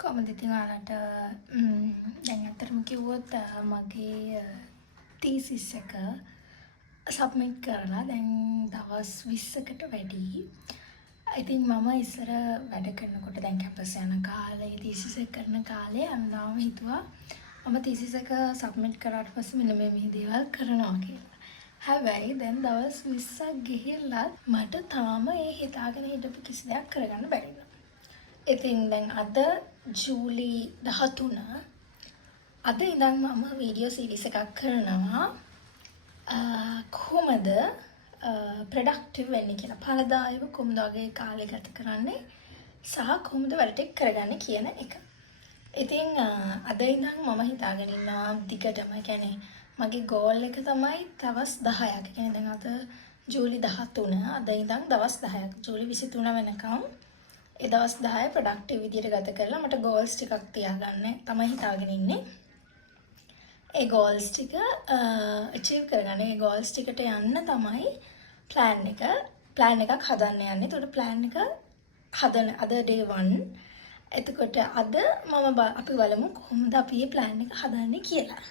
කොහොමද ඉතින් ඔයාලට දැන් අතරම කිව්වොත් මගේ තීසිස් එක සබ්මිට් කරලා දැන් දවස් 20කට වැඩි. ඉතින් මම ඉස්සර වැඩ කරනකොට දැන් කැම්පස් යන කාලේ තීසිස් එක කරන කාලේ අන්දාම හිතුවා මම තීසිස් එක සබ්මිට් කරාට පස්සේ මෙන්න මේ දේවල් කරනවා කියලා. හැබැයි දැන් දවස් 20ක් ගිහිල්ලා මට තාම ඒ හිතාගෙන හිටපු කිසි දෙයක් කරගන්න බැරි වුණා. ඉතින් දැන් අද ජූලි 13 අද ඉඳන් මම වීඩියෝ සීරීස් එකක් කරනවා කොහොමද ප්‍රොඩක්ටිව් වෙන්නේ කියලා. පළදායව කොහොමද වගේ කාලය ගත කරන්නේ සහ කොහොමද වැඩ ටික කරගන්නේ කියන එක. ඉතින් අද ඉඳන් මම හිතාගෙන ඉන්නවා දිගටම කියන්නේ මගේ ගෝල් එක තමයි දවස් 10ක්. කියන්නේ දැන් අද ජූලි 13 අද ඉඳන් දවස් 10ක් ජූලි 23 වෙනකම් ඒ දවස් 10 ප්‍රොඩක්ටිව් විදියට ගත කරලා මට ගෝල්ස් ටිකක් තියාගන්න තමයි හිතාගෙන ඉන්නේ. ඒ ගෝල්ස් ටික අචීව් කරගන්න. ඒ ගෝල්ස් ටිකට යන්න තමයි ප්ලෑන් එකක් හදන්න යන්නේ. ඒකට ප්ලෑන් එක හදන අද ඩේ 1. එතකොට අද අපි බලමු කොහොමද අපි මේ ප්ලෑන් එක හදන්නේ කියලා.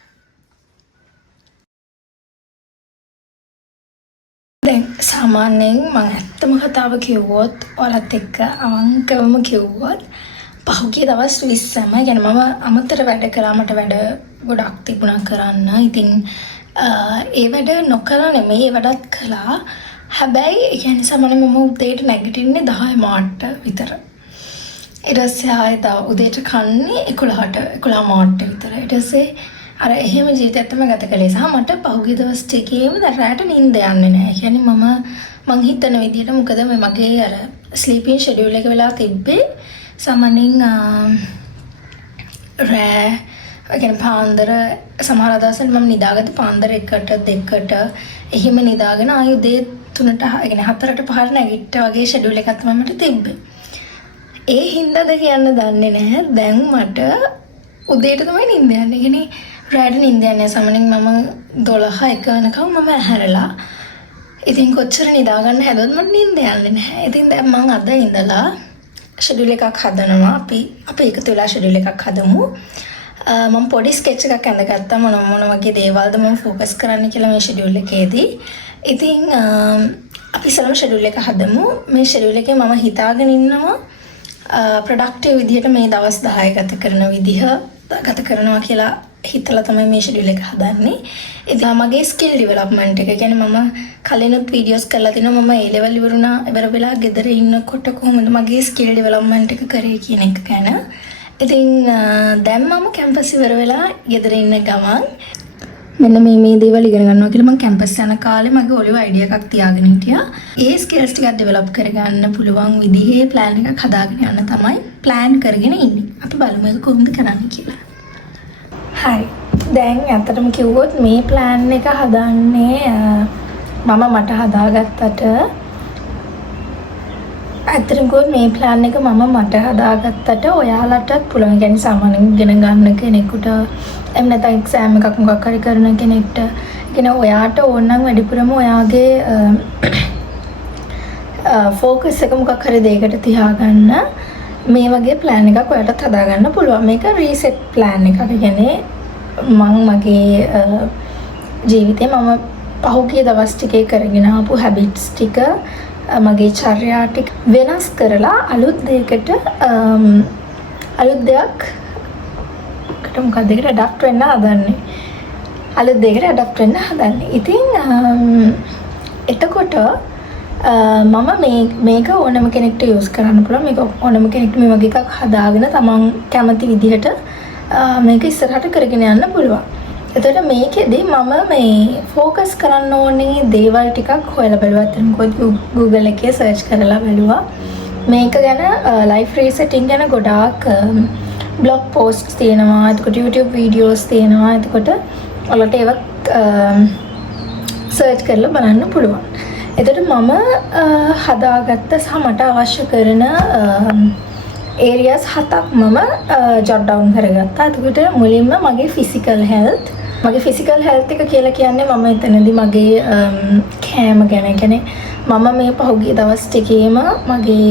දැන් සාමාන්‍යයෙන් මම ඇත්තම කතාව කිව්වොත් ඔයාලත් එක්ක අවංකවම කිව්වොත් පහුගිය දවස් 20ම يعني මම අමතර වැඩ කළා. මට වැඩ ගොඩක් තිබුණා කරන්න. ඉතින් ඒ වැඩ නොකලා නෙමෙයි ඒ වැඩත් කළා. හැබැයි ඒ කියන්නේ සාමාන්‍යයෙන් මම උදේට නැගිටින්නේ 10 මාට විතර. ඊට පස්සේ ආයෙත් උදේට කන්නේ 11 මාට විතර. ඊට පස්සේ අර එහෙම ජීවිතයක් තමයි ගත කළේ. සහ මට පහුගිය දවස් ටිකේම රැට නිින්ද යන්නේ නැහැ. කියන්නේ මං හිතන විදිහට මොකද මගේ අර ස්ලීපින් ෂෙඩියුල් එක වෙලා තිබ්බේ සාමාන්‍යයෙන් පාන්දර සමහර දවස්වල මම නිදාගත්තේ පාන්දර 1ට 2ට එහෙම නිදාගෙන ආයෙ උදේ 3ට 4ට 5ට නැගිට්ට වගේ ෂෙඩියුල් එකක් තමයි මට තිබ්බේ. ඒ හින්දාද කියන්න දන්නේ නැහැ. දැන් මට උදේට තමයි නිින්ද යන්නේ. කියන්නේ රැට නිින්ද යන්නේ සාමාන්‍යයෙන් මම 12 1 වෙනකම් මම ඇහැරලා. ඉතින් කොච්චර නිදා ගන්න හැදුවත් මට නිින්ද යන්නේ නැහැ. ඉතින් දැන් මම අද ඉඳලා ෂෙඩියුල් එකක් හදනවා. අපි එකතු වෙලා ෂෙඩියුල් එකක් හදමු. මම පොඩි ස්කෙච් එකක් අඳගත්තා මොන වගේ දේවල්ද මම ફોකස් කරන්න කියලා මේ ෂෙඩියුල් එකේදී. ඉතින් අපි ඉස්සරම ෂෙඩියුල් එක හදමු. මේ ෂෙඩියුල් එකේ මම හිතාගෙන ඉන්නවා ප්‍රොඩක්ටිව් විදිහට මේ දවස් 10 ගත කරනවා කියලා හිතලා තමයි මේ ෂෙඩියුල් එක හදන්නේ. ඉතින් මගේ ස්කිල් ඩෙවලොප්මන්ට් එක කියන්නේ මම කලිනුත් වීඩියෝස් කරලා තිනවා. මම A level ඉවර වෙලා ගෙදර ඉන්නකොට කොහොමද මගේ ස්කිල් ඩෙවලොප්මන්ට් එක කරේ කියන එක ගැන. ඉතින් දැන් මම කැම්පස් ඉවර වෙලා ගෙදර ඉන්න ගමන් මෙන්න මේ දේවල් ඉගෙන ගන්නවා කියලා මම කැම්පස් යන කාලේ මගේ ඔලිව අයිඩියා එකක් තියාගෙන හිටියා. ඒ ස්කිල්ස් ටිකක් ඩෙවලොප් කරගන්න පුළුවන් විදිහේ ප්ලෑන් එකක් හදාගෙන යන්න තමයි ප්ලෑන් කරගෙන ඉන්නේ. අපි බලමු ඒක කොහොමද කරන්නේ කියලා. හරි. දැන් ඇත්තටම කිව්වොත් මේ ප්ලෑන් එක හදන්නේ මට හදාගත්තට ඇත්තටම කිව්වොත් මේ ප්ලෑන් එක මට හදාගත්තට ඔයාලටත් පුළුවන්. කියන්නේ සාමාන්‍යයෙන් ඉගෙන ගන්න කෙනෙකුට එහෙම නැත්නම් එක්සෑම් එකක් මොකක් හරි කරන කෙනෙක්ට කියන්නේ ඔයාට ඕන නම් වැඩිපුරම ඔයාගේ ફોකස් එක මොකක් හරි දෙයකට තියාගන්න මේ වගේ ප්ලෑන් එකක් ඔයාලට හදාගන්න පුළුවන්. මේක රීසෙට් ප්ලෑන් එකක්. කියන්නේ මගේ ජීවිතේ මම පහුගිය දවස් ටිකේ කරගෙන ආපු හැබිට්ස් ටික මගේ චර්යා ටික වෙනස් කරලා අලුත් දෙයකට මොකක්ද ඒකට ඇඩප්ට් වෙන්න හදන්නේ. අලුත් දෙයකට ඇඩප්ට් වෙන්න හදන්නේ. ඉතින් එතකොට මම මේක ඕනම කෙනෙක්ට යූස් කරන්න පුළුවන්. මේක ඕනම කෙනෙක්ට මේ වගේ එකක් හදාගෙන තමන් කැමති විදිහට මේක ඉස්සරහට කරගෙන යන්න පුළුවන්. එතකොට මේකෙදි මම මේ ફોකස් කරන්න ඕනේ දේවල් ටිකක් හොයලා බලුවා. මොකද Google එකේ සර්ච් කරලා බලුවා. මේක ගැන ලයිෆ් රීසෙටින් ගැන ගොඩාක් බ්ලොග් පෝස්ට්ස් තියෙනවා. එතකොට YouTube වීඩියෝස් තියෙනවා. එතකොට ඔයාලට ඒවත් සර්ච් කරලා බලන්න පුළුවන්. එතකොට මම හදාගත්ත සහ මට අවශ්‍ය කරන ඒරියාස් 7ක් මම ජොට් ඩවුන් කරගත්තා. එතකොට මුලින්ම මගේ ෆිසිකල් හෙල්ත් මගේ ෆිසිකල් හෙල්ත් එක කියලා කියන්නේ මම එතනදී මගේ කෑම ගැන කියන්නේ මම මේ පහුගිය දවස් ටිකේම මගේ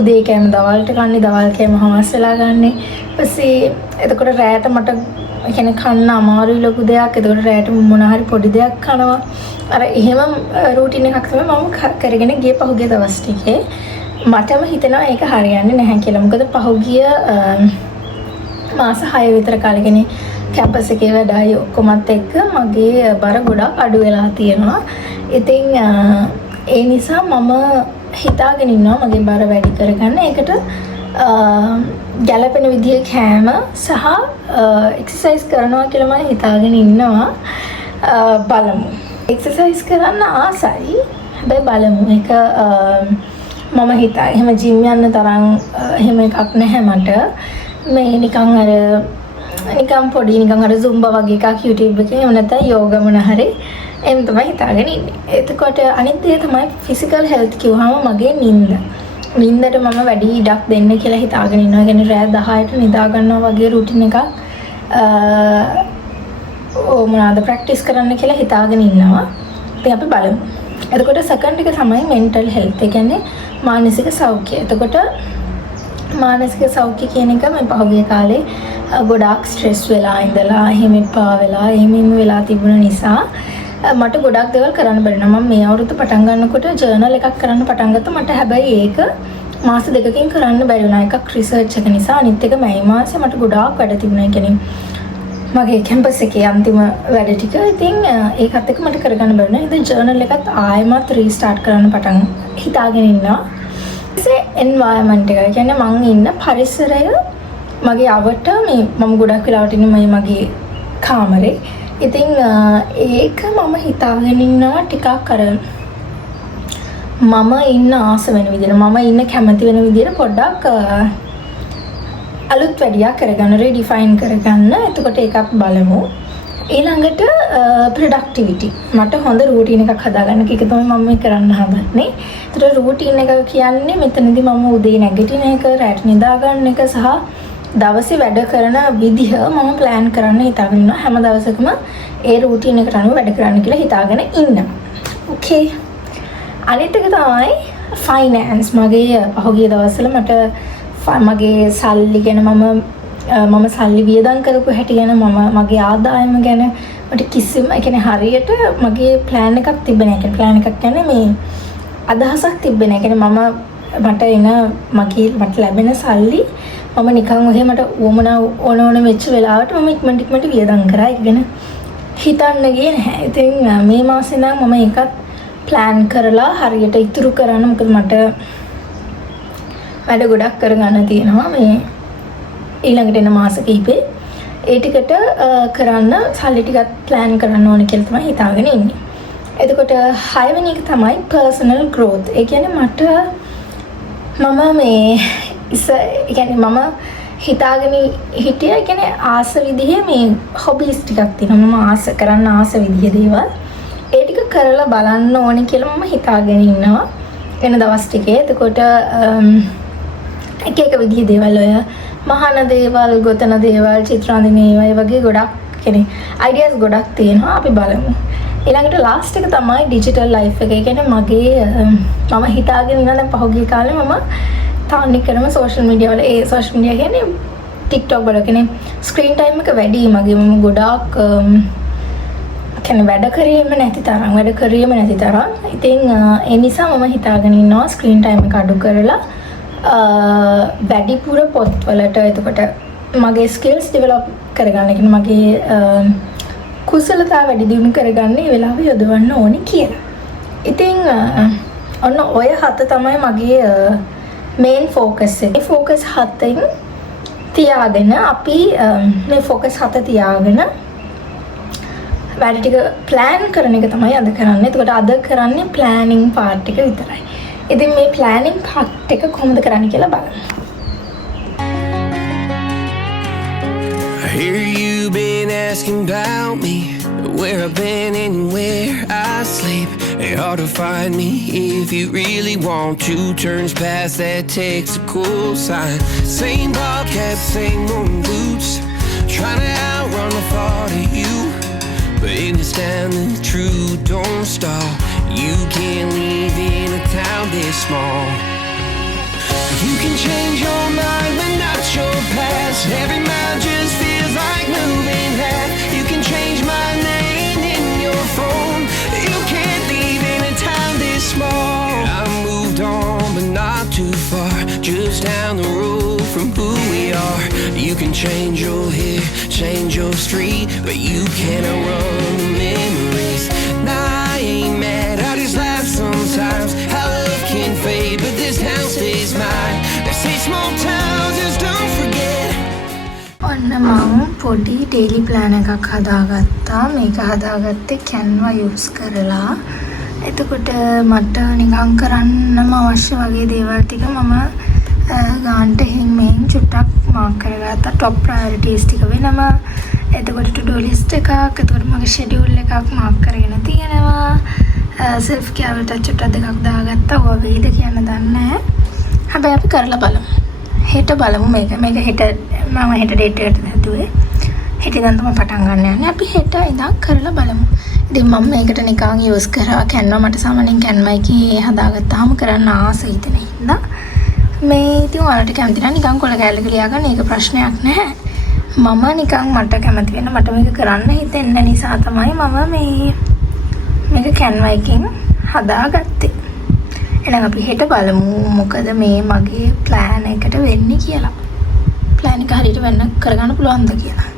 උදේ කෑම දවල්ට කන්නේ දවල් කෑම හවස් වෙලා ගන්නෙ. ඊපස්සේ එතකොට රැයට මට කියන්නේ කන්න අමාරුයි ලොකු දෙයක්. එතකොට රැයට මොන හරි පොඩි දෙයක් කනවා. අර එහෙම රූටින් එකක් තමයි මම කරගෙන ගියේ පහුගිය දවස් ටිකේ. මටම හිතෙනවා ඒක හරියන්නේ නැහැ කියලා. මොකද පහුගිය මාස 6 විතර කාලෙකනේ කැම්පස් එකේ වැඩයි ඔක්කොමත් එක්ක මගේ බර ගොඩක් අඩු වෙලා තියෙනවා. ඉතින් ඒ නිසා මම හිතාගෙන ඉන්නවා මගේ බර වැඩි කරගන්න. ඒකට ගැළපෙන විදිහේ කෑම සහ එක්සර්සයිස් කරනවා කියලා මම හිතාගෙන ඉන්නවා. බලමු. එක්සර්සයිස් කරන්න ආසයි. හැබැයි බලමු. ඒක මම හිතා එහෙම ජිම් යන්න තරම් එහෙම එකක් නැහැ මට. මේ නිකන් අර නිකන් පොඩි නිකන් අර zumba වගේ එකක් YouTube එකේ එහෙම නැත්නම් යෝගා මොන හරි එහෙම තමයි හිතාගෙන ඉන්නේ. එතකොට අනිත් දේ තමයි physical health කිව්වම මගේ නිින්ද. නිින්දට මම වැඩි ඉඩක් දෙන්න කියලා හිතාගෙන ඉන්නවා. ඒ කියන්නේ රෑ 10ට නිදා ගන්නවා වගේ routine එකක් මොනවාද ප්‍රැක්ටිස් කරන්න කියලා හිතාගෙන ඉන්නවා. ඉතින් අපි බලමු. එතකොට second එක තමයි mental health. ඒ කියන්නේ මානසික සෞඛ්‍යය. එතකොට මානසික සෞඛ්‍ය කියන එක මම පහුගිය කාලේ ගොඩාක් ස්ට්‍රෙස් වෙලා ඉඳලා එහෙම එපා වෙලා එහෙම වෙලා තිබුණ නිසා මට ගොඩක් දේවල් කරන්න බැරි වුණා. මම මේ අවුරුද්ද පටන් ගන්නකොට ජර්නල් එකක් කරන්න පටන් ගත්තා. මට හැබැයි ඒක මාස දෙකකින් කරන්න බැරි වුණා. එකක් රිසර්ච් එක නිසා අනිත් එක මයි මාසේ මට ගොඩාක් වැඩ තිබුණා. ඒ කියන්නේ මගේ කැම්පස් එකේ අන්තිම වැඩ ටික. ඉතින් ඒකත් එක්ක මට කරගන්න බැරි වුණා. ඉතින් ජර්නල් එකත් ආයෙමත් රීස්ටාර්ට් කරන්න පටන් හිතාගෙන ඉන්නවා. එන්වයරන්මන්ට් එක කියන්නේ මං ඉන්න පරිසරය මගේ අවට මේ මම ගොඩක් වෙලාවට ඉන්නේ මගේ කාමරේ. ඉතින් ඒක මම හිතාගෙන ඉන්නවා ටිකක් අර මම ඉන්න ආස වෙන විදිහට මම ඉන්න කැමති වෙන විදිහට පොඩ්ඩක් අලුත් වැඩියා කරගන්න රීඩිෆයින් කරගන්න. එතකොට ඒක අපි බලමු. ඊළඟට ප්‍රොඩක්ටිවිටි මට හොඳ රූටින් එකක් හදාගන්න එක තමයි මම මේ කරන්න හදන්නේ. ඒතර රූටින් එක කියන්නේ මෙතනදී මම උදේ නැගිටින එක, රැට නිදා ගන්න එක සහ දවසේ වැඩ කරන විදිහ මම ප්ලෑන් කරන්න හිතාගෙන ඉන්නවා. හැම දවසකම ඒ රූටින් එකට අනුව වැඩ කරන්න කියලා හිතාගෙන ඉන්නවා. ඕකේ. අනිත් එක තමයි ෆයිනෑන්ස්. මගේ පහුගිය දවස්වල මට මගේ සල්ලි ගැන මම සල්ලි වියදම් කරපු හැටි ගැන මගේ ආදායම ගැන මට කිසිම කියන්නේ හරියට මගේ ප්ලෑන් එකක් තිබ්බේ නැහැ. කියන්නේ ප්ලෑන් එකක් කියන්නේ මේ අදහසක් තිබ්බේ නැහැ. කියන්නේ මට ලැබෙන සල්ලි මම නිකන් ඔහේ මට ඕන වෙච්ච වෙලාවට මම ඉක්මනට වියදම් කරා. ඒක ගැන හිතන්න ගියේ නැහැ. ඉතින් මේ මාසේ නම් මම ඒකත් ප්ලෑන් කරලා හරියට ඉතුරු කරන්න. මොකද මට වැඩ ගොඩක් කරගන්න තියෙනවා මේ ඊළඟට එන මාස කිහිපේ. ඒ ටිකට කරන්න සල්ලි ටිකක් ප්ලෑන් කරන්න ඕනේ කියලා තමයි හිතාගෙන ඉන්නේ. එතකොට 6 වෙනි එක තමයි personal growth. ඒ කියන්නේ මම මේ මම හිතාගෙන හිටියා කියන්නේ ආස විදිහේ මේ හොබීස් ටිකක් තියෙනවා. මම ආස කරන්න ආස විදිහේ දේවල්. ඒ ටික කරලා බලන්න ඕනේ කියලා මම හිතාගෙන ඉන්නවා. එන දවස් ටිකේ. එතකොට එක විදිහේ දේවල් ඔය මහාන දේවල්, ගොතන දේවල්, චිත්‍රාන්දින ඒවා වගේ ගොඩක් කියන්නේ අයිඩියාස් ගොඩක් තියෙනවා. අපි බලමු. ඊළඟට ලාස්ට් එක තමයි ඩිජිටල් ලයිෆ් එක. ඒ කියන්නේ මම හිතාගෙන ඉන්න දැන් පහුගිය කාලේ මම තාන්නිකරම සෝෂල් මීඩියා වල සෝෂල් මීඩියා කියන්නේ TikTok වල කියන්නේ ස්ක්‍රීන් ටයිම් එක වැඩි මගේ. මම ගොඩාක් කියන්නේ වැඩ කරියෙම නැති තරම්. ඉතින් ඒ නිසා මම හිතාගෙන ඉන්නවා ස්ක්‍රීන් ටයිම් එක අඩු කරලා වැඩිපුර පොත්වලට එතකොට මගේ ස්කිල්ස් ඩෙවලොප් කරගන්න. කියන්නේ මගේ කුසලතා වැඩි දියුණු කරගන්න ඒ වෙලාව යොදවන්න ඕනේ කියලා. ඉතින් ඔන්න ඔය 7 තමයි මගේ මේන් ෆෝකස් එක. මේ ෆෝකස් 7න් තියාගෙන අපි මේ ෆෝකස් 7 තියාගෙන වැඩ ටික ප්ලෑන් කරන එක තමයි අද කරන්නේ. එතකොට අද කරන්නේ ප්ලෑනින් පාර්ට් එක විතරයි. ඉතින් මේ ප්ලෑනින් පාර්ට් එක කොහොමද කරන්න කියලා බලන්න. I hear you been asking about me, where I've been and where I sleep. It's hard to find me if you really want to. Turns past that takes a cool sign. Same ball cap, same old boots, trying to outrun the thought of you. But in this town the truth don't stall. You can't live in a town this small. You can change your mind but not your past. Every mile just feels like moving half. You can change my name in your phone. You can't live in a town this small. I moved on but not too far, just down the road from who we are. You can change your hair, change your street, but you cannot run the memories. Nah, I ain't mad, I just laugh sometimes. How love can fade, but this town stays mine. They say small towns just don't forget. ඔන්න මම පොඩි daily plan එකක් හදාගත්තා. මේක හදාගත්තේ Canva use කරලා. එතකොට මට නිකන් කරන්නම අවශ්‍ය වගේ දේවල් ටික මම ගාන්ට මෙයින් චුට්ටක් මාක් කරගත්තා. টপ ප්‍රයොරිටිස් ටික වෙනම. එතකොට ටු ඩු ලිස්ට් එකක්, එතකොට මගේ ෂෙඩියුල් එකක් මාක් කරගෙන තියෙනවා. සෙල්ෆ් කෙයාර් වලට චුට්ටක් දෙකක් දාගත්තා. ඔය වේද කියන්න දන්නේ නැහැ. හැබැයි අපි කරලා බලමු. හෙට බලමු මේක. මේක හෙට මම හෙට ඩේට් එකට හැදුවේ. හෙට ඉඳන් තමයි පටන් ගන්න යන්නේ. අපි හෙට ඉඳන් කරලා බලමු. ඉතින් මම මේකට නිකන් යූස් කරා Canva. මට සාමාන්‍යයෙන් Canva එකේ හදාගත්තාම කරන්න ආසයි හිතෙන හින්දා මේ ඉතින් ඔයාලට කැමති නම් නිකන් කොළ කැලේ ලියා ගන්න. ඒක ප්‍රශ්නයක් නැහැ. මම නිකන් මට කැමති වෙන මට මේක කරන්න හිතෙන්න නිසා තමයි මම මේක Canva එකෙන් හදාගත්තේ. එහෙනම් අපි හෙට බලමු මොකද මේ මගේ ප්ලෑන් එකට වෙන්නේ කියලා. ප්ලෑන් එක හරියට වෙන්න කරගන්න පුළුවන්ද කියලා.